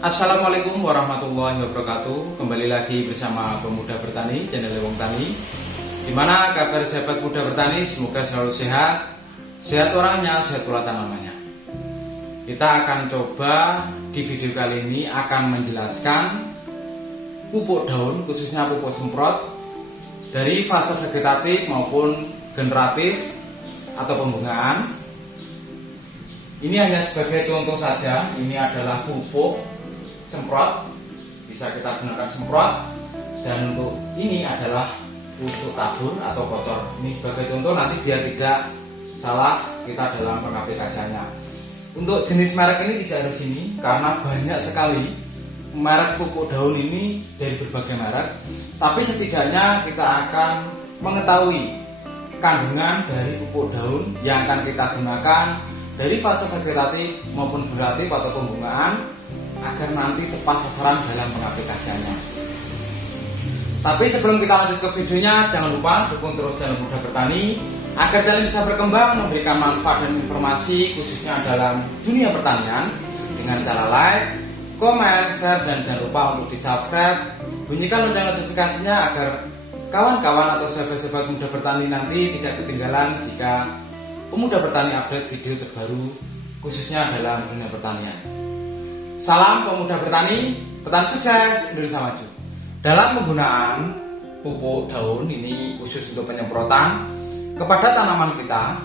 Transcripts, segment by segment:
Assalamualaikum warahmatullahi wabarakatuh. Kembali lagi bersama Pemuda Bertani, channel Wong Tani. Gimana kabar sahabat muda bertani? Semoga selalu sehat. Sehat orangnya, sehat pula tanamannya. Kita akan coba di video kali ini akan menjelaskan pupuk daun, khususnya pupuk semprot dari fase vegetatif maupun generatif atau pembungaan. Ini hanya sebagai contoh saja. Ini adalah pupuk semprot, bisa kita gunakan semprot, dan untuk ini adalah pupuk tabur atau kotor. Ini sebagai contoh, nanti biar tidak salah kita dalam pengaplikasiannya. Untuk jenis merek ini tidak harus ini, karena banyak sekali merek pupuk daun ini dari berbagai merek. Tapi setidaknya kita akan mengetahui kandungan dari pupuk daun yang akan kita gunakan dari fase vegetatif maupun generatif atau pembungaan, agar nanti tepat sasaran dalam pengaplikasiannya. Tapi sebelum kita lanjut ke videonya, jangan lupa dukung terus channel Muda Bertani agar channel bisa berkembang, memberikan manfaat dan informasi khususnya dalam dunia pertanian dengan cara like, komen, share, dan jangan lupa untuk di-subscribe, bunyikan lonceng notifikasinya agar kawan-kawan atau sahabat-sahabat muda bertani nanti tidak ketinggalan jika Pemuda Bertani update video terbaru khususnya dalam dunia pertanian. Salam pemuda bertani, petani sukses, Indonesia maju. Dalam penggunaan pupuk daun ini khusus untuk penyemprotan kepada tanaman kita,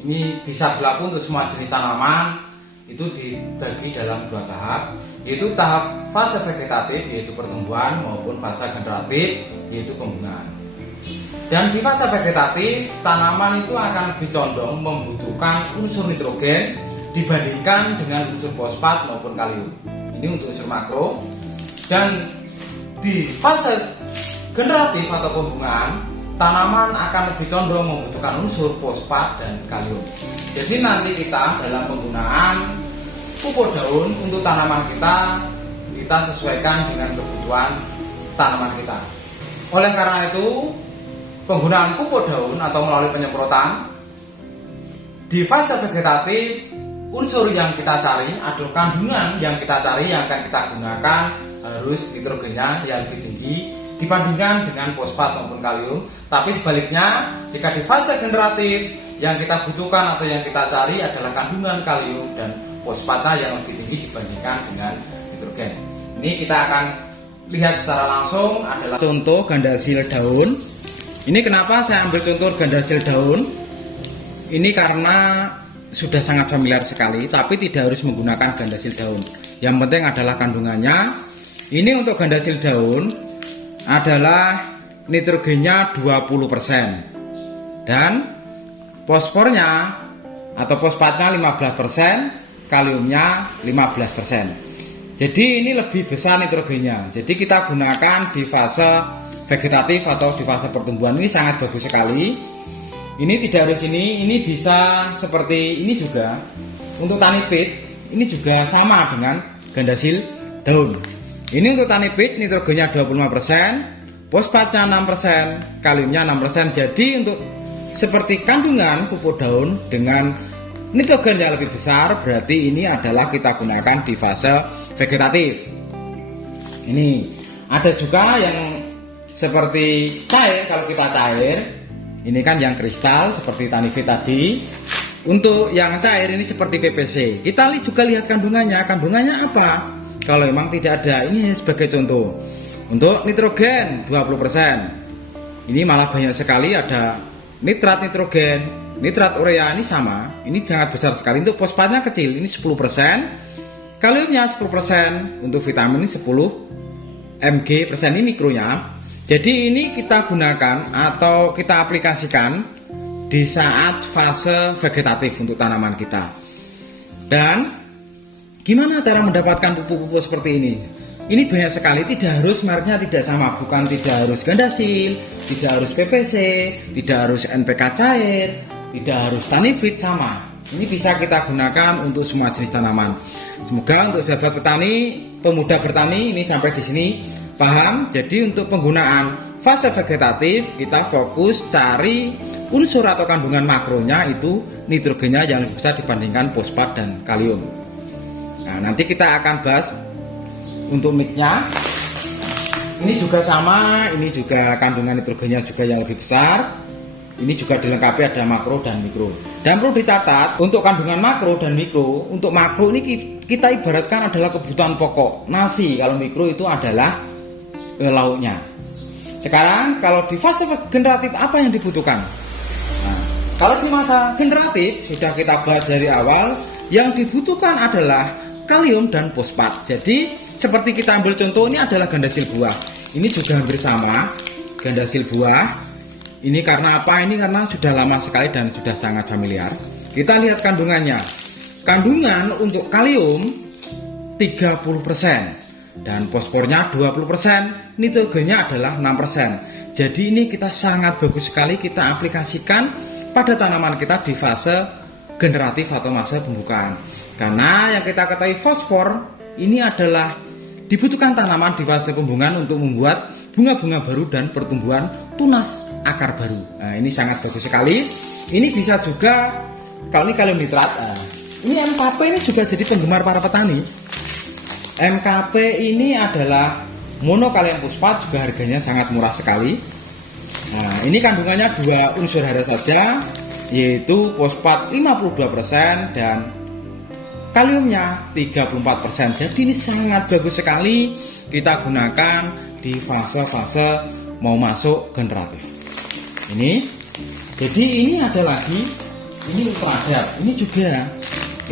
ini bisa berlaku untuk semua jenis tanaman. Itu dibagi dalam dua tahap, yaitu tahap fase vegetatif yaitu pertumbuhan maupun fase generatif yaitu pembungaan. Dan di fase vegetatif, tanaman itu akan lebih condong membutuhkan unsur nitrogen dibandingkan dengan unsur fosfat maupun kalium. Ini untuk unsur makro. Dan di fase generatif atau pembungaan, tanaman akan lebih condong membutuhkan unsur fosfat dan kalium. Jadi nanti kita dalam penggunaan pupuk daun untuk tanaman kita sesuaikan dengan kebutuhan tanaman kita. Oleh karena itu, penggunaan pupuk daun atau melalui penyemprotan di fase vegetatif, unsur yang kita cari atau kandungan yang kita cari yang akan kita gunakan harus nitrogennya yang lebih tinggi dibandingkan dengan fosfat maupun kalium. Tapi sebaliknya, jika di fase generatif yang kita butuhkan atau yang kita cari adalah kandungan kalium dan fosfatnya yang lebih tinggi dibandingkan dengan nitrogen. Ini kita akan lihat secara langsung adalah contoh gandasil daun. Ini kenapa saya ambil contoh gandasil daun? Ini karena sudah sangat familiar sekali, tapi tidak harus menggunakan gandasil daun. Yang penting adalah kandungannya. Ini untuk gandasil daun adalah nitrogennya 20% dan fosfornya atau fosfatnya 15%, kaliumnya 15%. Jadi ini lebih besar nitrogennya. Jadi kita gunakan di fase vegetatif atau di fase pertumbuhan, ini sangat bagus sekali. Ini tidak harus ini bisa seperti ini juga. Untuk tanipit ini juga sama dengan gandasil daun. Ini untuk tanipit nitrogennya 25%, fosfatnya 6%, kaliumnya 6%. Jadi untuk seperti kandungan pupuk daun dengan nitrogen yang lebih besar, berarti ini adalah kita gunakan di fase vegetatif. Ini ada juga yang seperti cair. Kalau kita cair, ini kan yang kristal seperti tanifit tadi. Untuk yang cair ini seperti PPC. Kita juga lihat kandungannya. Kandungannya apa? Kalau memang tidak ada, ini sebagai contoh. Untuk nitrogen 20%. Ini malah banyak sekali, ada nitrat nitrogen, nitrat urea, ini sama. Ini sangat besar sekali. Untuk fosfatnya kecil, ini 10%. Kaliumnya 10%. Untuk vitamin ini 10 mg persen, ini mikronya. Jadi ini kita gunakan atau kita aplikasikan di saat fase vegetatif untuk tanaman kita. Dan gimana cara mendapatkan pupuk-pupuk seperti ini? Ini banyak sekali, tidak harus mereknya tidak sama, bukan tidak harus gandasil, tidak harus PPC, tidak harus NPK cair, tidak harus tanifit, sama. Ini bisa kita gunakan untuk semua jenis tanaman. Semoga untuk sahabat petani, pemuda bertani ini sampai di sini paham. Jadi untuk penggunaan fase vegetatif kita fokus cari unsur atau kandungan makronya itu nitrogennya yang lebih besar dibandingkan fosfat dan kalium. Nah, nanti kita akan bahas Untuk mixnya ini juga sama, ini juga kandungan nitrogennya juga yang lebih besar. Ini juga dilengkapi ada makro dan mikro. Dan perlu dicatat, untuk kandungan makro dan mikro, untuk makro ini kita ibaratkan adalah kebutuhan pokok nasi. Kalau mikro itu adalah lauknya. Sekarang kalau di fase generatif apa yang dibutuhkan? Nah, kalau di masa generatif sudah kita bahas dari awal, yang dibutuhkan adalah kalium dan fosfat. Jadi seperti kita ambil contoh, ini adalah ganda sil buah. Ini juga hampir sama, ganda sil buah. Ini karena apa? Ini karena sudah lama sekali dan sudah sangat familiar. Kita lihat kandungannya. Kandungan untuk kalium 30% dan fosfornya 20%, nitrogennya adalah 6%. Jadi ini kita sangat bagus sekali kita aplikasikan pada tanaman kita di fase generatif atau masa pembukaan. Karena yang kita ketahui fosfor ini adalah dibutuhkan tanaman di fase pembungaan untuk membuat bunga-bunga baru dan pertumbuhan tunas akar baru. Nah, ini sangat bagus sekali. Ini bisa juga kalau ini kalium nitrat. Nah, ini MKP ini juga jadi penggemar para petani. MKP ini adalah monokalium fosfat, juga harganya sangat murah sekali. Nah, ini kandungannya dua unsur hara saja, yaitu fosfat 52% dan kaliumnya 34%. Jadi ini sangat bagus sekali kita gunakan di fase-fase mau masuk generatif. Ini, jadi ini ada lagi, ini ultra adap, ini juga,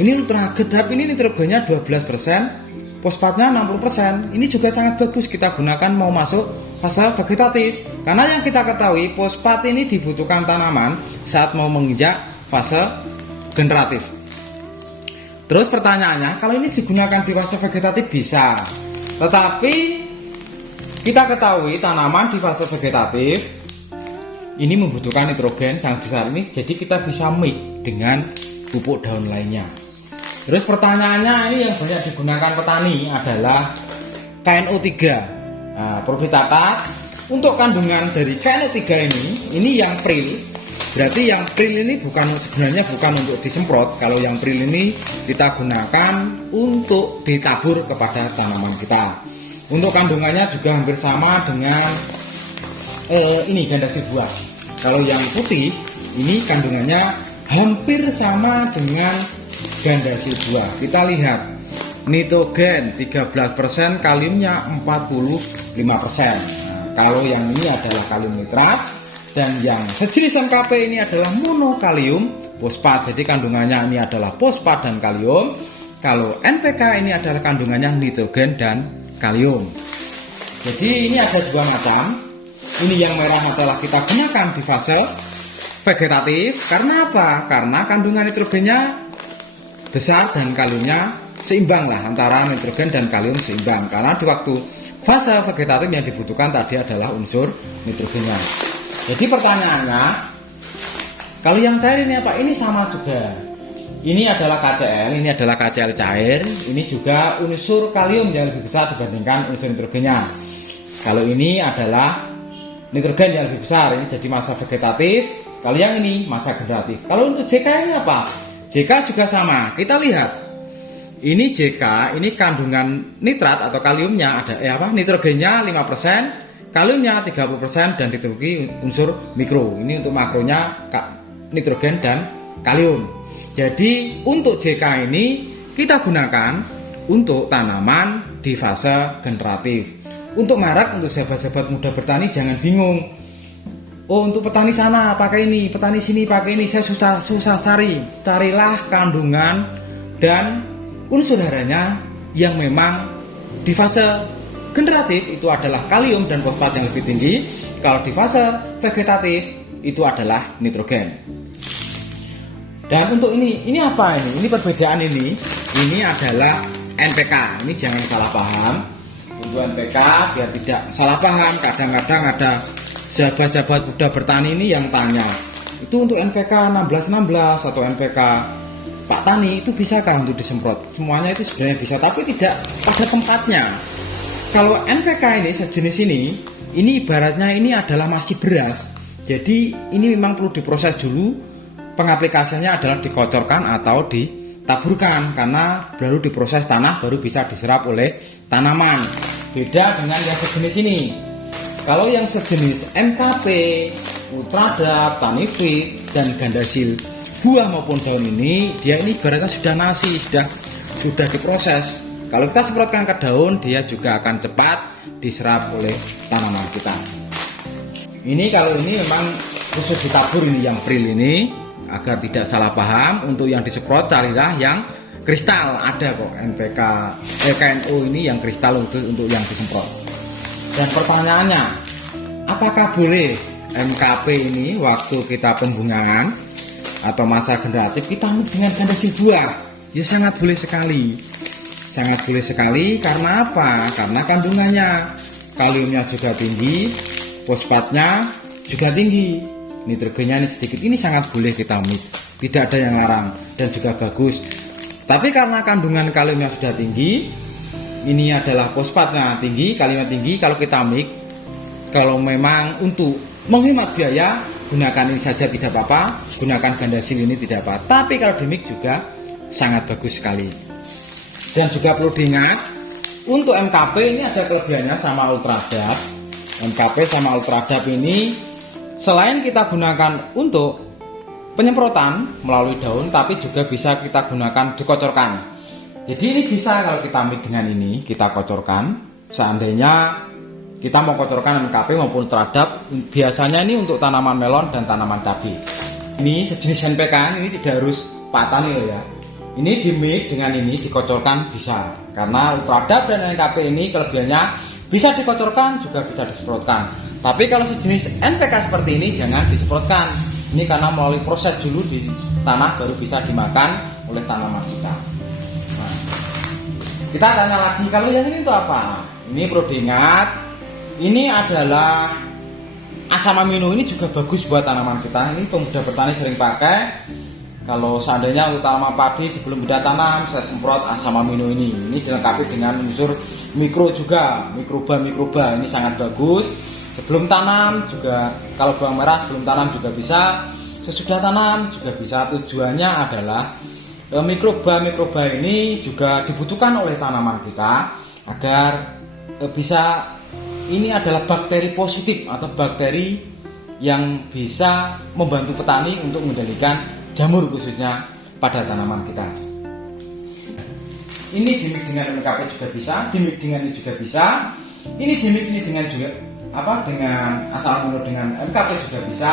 ini ultra adap, ini nitrogennya 12%, fosfatnya 60%. Ini juga sangat bagus kita gunakan mau masuk fase vegetatif. Karena yang kita ketahui fosfat ini dibutuhkan tanaman saat mau menginjak fase generatif. Terus pertanyaannya, kalau ini digunakan di fase vegetatif bisa, tetapi kita ketahui tanaman di fase vegetatif ini membutuhkan nitrogen sangat besar ini, jadi kita bisa mix dengan pupuk daun lainnya. Terus pertanyaannya, ini yang banyak digunakan petani adalah KNO3. Nah, perlu dicatat untuk kandungan dari KNO3 ini yang pril. Berarti yang pril ini sebenarnya bukan untuk disemprot. Kalau yang pril ini kita gunakan untuk ditabur kepada tanaman kita. Untuk kandungannya juga hampir sama dengan ini ganda sil buah. Kalau yang putih ini kandungannya hampir sama dengan ganda sil buah. Kita lihat nitrogen 13%, kaliumnya 45%. Nah, kalau yang ini adalah kalium nitrat dan yang sejenis MKP ini adalah monokalium fosfat. Jadi kandungannya ini adalah fosfat dan kalium. Kalau NPK ini adalah kandungannya nitrogen dan kalium. Jadi ini ada dua macam. Ini yang merah adalah kita gunakan di fase vegetatif. Karena apa? Karena kandungan nitrogennya besar dan kaliumnya seimbang lah, antara nitrogen dan kalium seimbang. Karena di waktu fase vegetatif yang dibutuhkan tadi adalah unsur nitrogennya. Jadi pertanyaannya, kalau yang cair ini apa? Ini sama juga. Ini adalah KCl, ini adalah KCl cair. Ini juga unsur kalium yang lebih besar dibandingkan unsur nitrogennya. Kalau ini adalah nitrogen yang lebih besar, ini jadi masa vegetatif. Kalau yang ini masa generatif. Kalau untuk JK ini apa? JK juga sama. Kita lihat. Ini JK, ini kandungan nitrat atau kaliumnya ada nitrogennya 5%, kaliumnya 30% dan ditemukan unsur mikro. Ini untuk makronya nitrogen dan kalium. Jadi untuk JK ini kita gunakan untuk tanaman di fase generatif. Untuk marak, untuk sahabat-sahabat muda bertani jangan bingung. Oh, untuk petani sana pakai ini, petani sini pakai ini, saya susah cari. Carilah kandungan dan unsur haranya yang memang di fase generatif itu adalah kalium dan fosfat yang lebih tinggi. Kalau di fase vegetatif itu adalah nitrogen. Dan untuk ini apa ini? Ini perbedaan ini adalah NPK. Ini jangan salah paham. Untuk NPK biar tidak salah paham, kadang-kadang ada sahabat-sahabat muda bertani ini yang tanya, itu untuk NPK 1616 atau NPK Pak Tani itu bisakah untuk disemprot? Semuanya itu sebenarnya bisa, tapi tidak pada tempatnya. Kalau NPK ini sejenis ini ibaratnya ini adalah masih beras. Jadi ini memang perlu diproses dulu. Pengaplikasiannya adalah dikocorkan atau taburkan, karena baru diproses tanah baru bisa diserap oleh tanaman. Beda dengan yang sejenis ini. Kalau yang sejenis MKP, Ultradap, Tanifit, dan Gandasil buah maupun daun ini, dia ini ibaratnya sudah nasi, sudah diproses. Kalau kita semprotkan ke daun, dia juga akan cepat diserap oleh tanaman kita. Ini kalau ini memang khusus ditabur, ini yang pril ini, agar tidak salah paham. Untuk yang disemprot carilah yang kristal, ada kok NPK, KNO ini yang kristal untuk yang disemprot. Dan pertanyaannya, apakah boleh MKP ini waktu kita pembungaan atau masa generatif kita dengan Gandasil buah? Ya sangat boleh sekali. Sangat boleh sekali, karena apa? Karena kandungannya kaliumnya juga tinggi, fosfatnya juga tinggi, nitrogennya ini sedikit. Ini sangat boleh kita mix, tidak ada yang larang dan juga bagus. Tapi karena kandungan kaliumnya sudah tinggi, ini adalah fosfatnya tinggi, kaliumnya tinggi, kalau kita mix, kalau memang untuk menghemat biaya, gunakan ini saja tidak apa-apa, gunakan Gandasil ini tidak apa. Tapi kalau di mix juga sangat bagus sekali. Dan juga perlu diingat, untuk MKP ini ada kelebihannya sama Ultradap. MKP sama Ultradap ini selain kita gunakan untuk penyemprotan melalui daun, tapi juga bisa kita gunakan dikocorkan. Jadi ini bisa kalau kita mix dengan ini, kita kocorkan. Seandainya kita mau kocorkan MKP maupun Ultradap, biasanya ini untuk tanaman melon dan tanaman cabai. Ini sejenis NPK, ini tidak harus Pak Tani loh ya. Ini di mix dengan ini dikocorkan bisa, karena Ultradap dan NKP ini kelebihannya bisa dikocorkan juga bisa disemprotkan. Tapi kalau sejenis NPK seperti ini jangan disemprotkan. Ini karena melalui proses dulu di tanah baru bisa dimakan oleh tanaman kita. Nah, kita tanya lagi, kalau yang ini untuk apa? Ini perlu diingat, ini adalah asam amino, ini juga bagus buat tanaman kita. Ini pemuda bertani sering pakai. Kalau seandainya untuk tanaman padi sebelum beda tanam, saya semprot asam amino ini. Ini dilengkapi dengan unsur mikro juga, mikroba ini sangat bagus. Sebelum tanam juga, kalau bawang merah sebelum tanam juga bisa, sesudah tanam juga bisa. Tujuannya adalah mikroba ini juga dibutuhkan oleh tanaman kita agar bisa, ini adalah bakteri positif atau bakteri yang bisa membantu petani untuk mengendalikan jamur khususnya pada tanaman kita. Ini dimix dengan MKP juga bisa, dimix dengan ini juga bisa. Ini dimix ini dengan juga dengan asam amino dengan MKP juga bisa.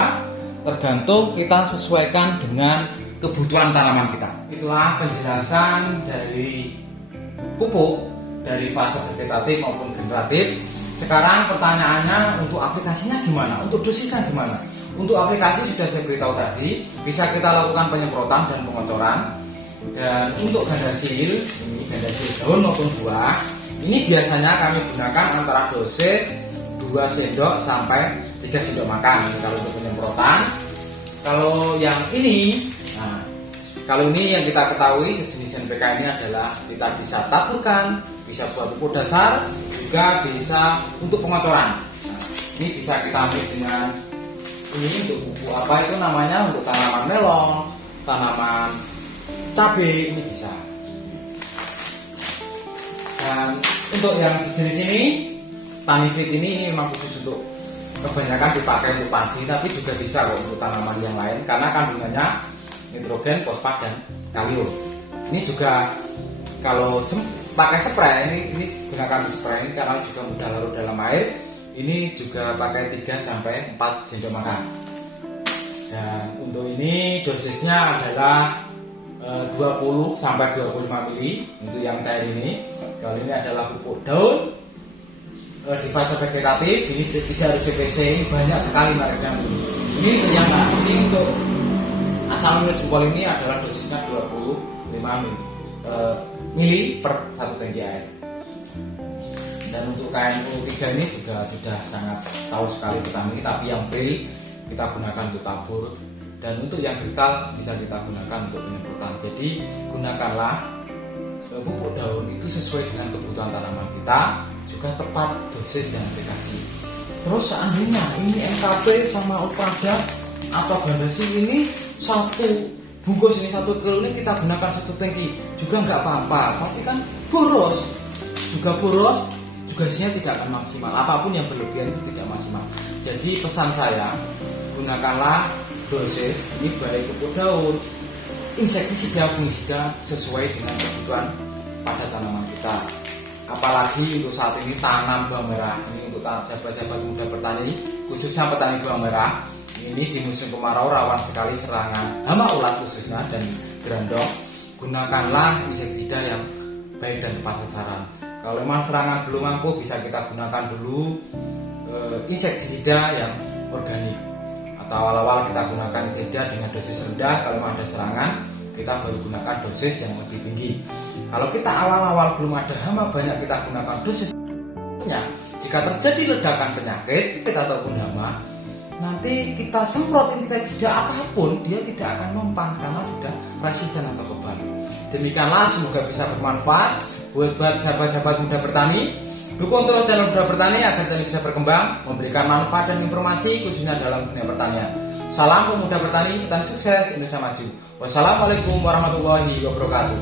Tergantung kita sesuaikan dengan kebutuhan tanaman kita. Itulah penjelasan dari pupuk dari fase vegetatif maupun generatif. Sekarang pertanyaannya, untuk aplikasinya gimana? Untuk dosisnya gimana? Untuk aplikasi sudah saya beritahu tadi, bisa kita lakukan penyemprotan dan pengocoran. Dan untuk Gandasil, ini Gandasil daun maupun buah, ini biasanya kami gunakan antara dosis 2 sendok sampai 3 sendok makan kalau untuk penyemprotan. Kalau yang ini, kalau ini yang kita ketahui sejenis NPK ini adalah kita bisa taburkan, bisa buat pupuk dasar, juga bisa untuk pengocoran. Ini bisa kita mix dengan ini untuk pupuk apa itu namanya, untuk tanaman melon, tanaman cabai, ini bisa. Dan untuk yang sejenis ini, Tanifit ini memang khusus untuk, kebanyakan dipakai untuk padi, tapi juga bisa kok untuk tanaman yang lain karena kandungannya nitrogen, fosfat, dan kalium. Ini juga kalau pakai spray, ini gunakan spray ini karena juga mudah larut dalam air. Ini juga pakai 3 sampai 4 sendok makan. Dan untuk ini dosisnya adalah 20 sampai 25 mili untuk yang cair ini. Kalau ini adalah pupuk daun di fase vegetatif, ini tidak harus PPC, ini banyak sekali mereknya. Ini yang ini untuk asam amino jempol ini adalah dosisnya 25 mili per 1 tangki air. Dan untuk KNO 3 ini juga sudah sangat tahu sekali petani, tapi yang pril kita gunakan untuk tabur, dan untuk yang kristal bisa kita gunakan untuk penyemprotan. Jadi gunakanlah pupuk daun itu sesuai dengan kebutuhan tanaman kita, juga tepat dosis dan aplikasi. Terus seandainya ini MKP sama Ultradap atau Gandasil ini satu bungkus ini 1 kilo ini kita gunakan 1 tangki juga nggak apa-apa, tapi kan boros, juga isinya tidak akan maksimal. Apapun yang berlebihan itu tidak maksimal. Jadi pesan saya, gunakanlah dosis ini baik pupuk daun, insektisida, fungisida sesuai dengan kebutuhan pada tanaman kita. Apalagi untuk saat ini tanam bawang merah, ini untuk sahabat-sahabat muda petani, khususnya petani bawang merah, ini di musim kemarau rawan sekali serangan hama ulat khususnya dan gerandong. Gunakanlah insektisida yang baik dan tepat sasaran. Kalau memang serangan belum mampu, bisa kita gunakan dulu insektisida yang organik, atau awal-awal kita gunakan insektisida dengan dosis rendah. Kalau memang ada serangan, kita baru gunakan dosis yang lebih tinggi. Kalau kita awal-awal belum ada hama banyak, kita gunakan dosisnya. Jika terjadi ledakan penyakit ataupun hama, nanti kita semprot insektisida apapun, dia tidak akan mempan karena sudah resisten atau kebal. Demikianlah, semoga bisa bermanfaat buat sahabat-sahabat muda bertani. Dukung terus channel Muda Bertani agar channel bisa berkembang, memberikan manfaat dan informasi khususnya dalam dunia pertanian. Salam pemuda bertani, petani sukses, Indonesia maju. Wassalamualaikum warahmatullahi wabarakatuh.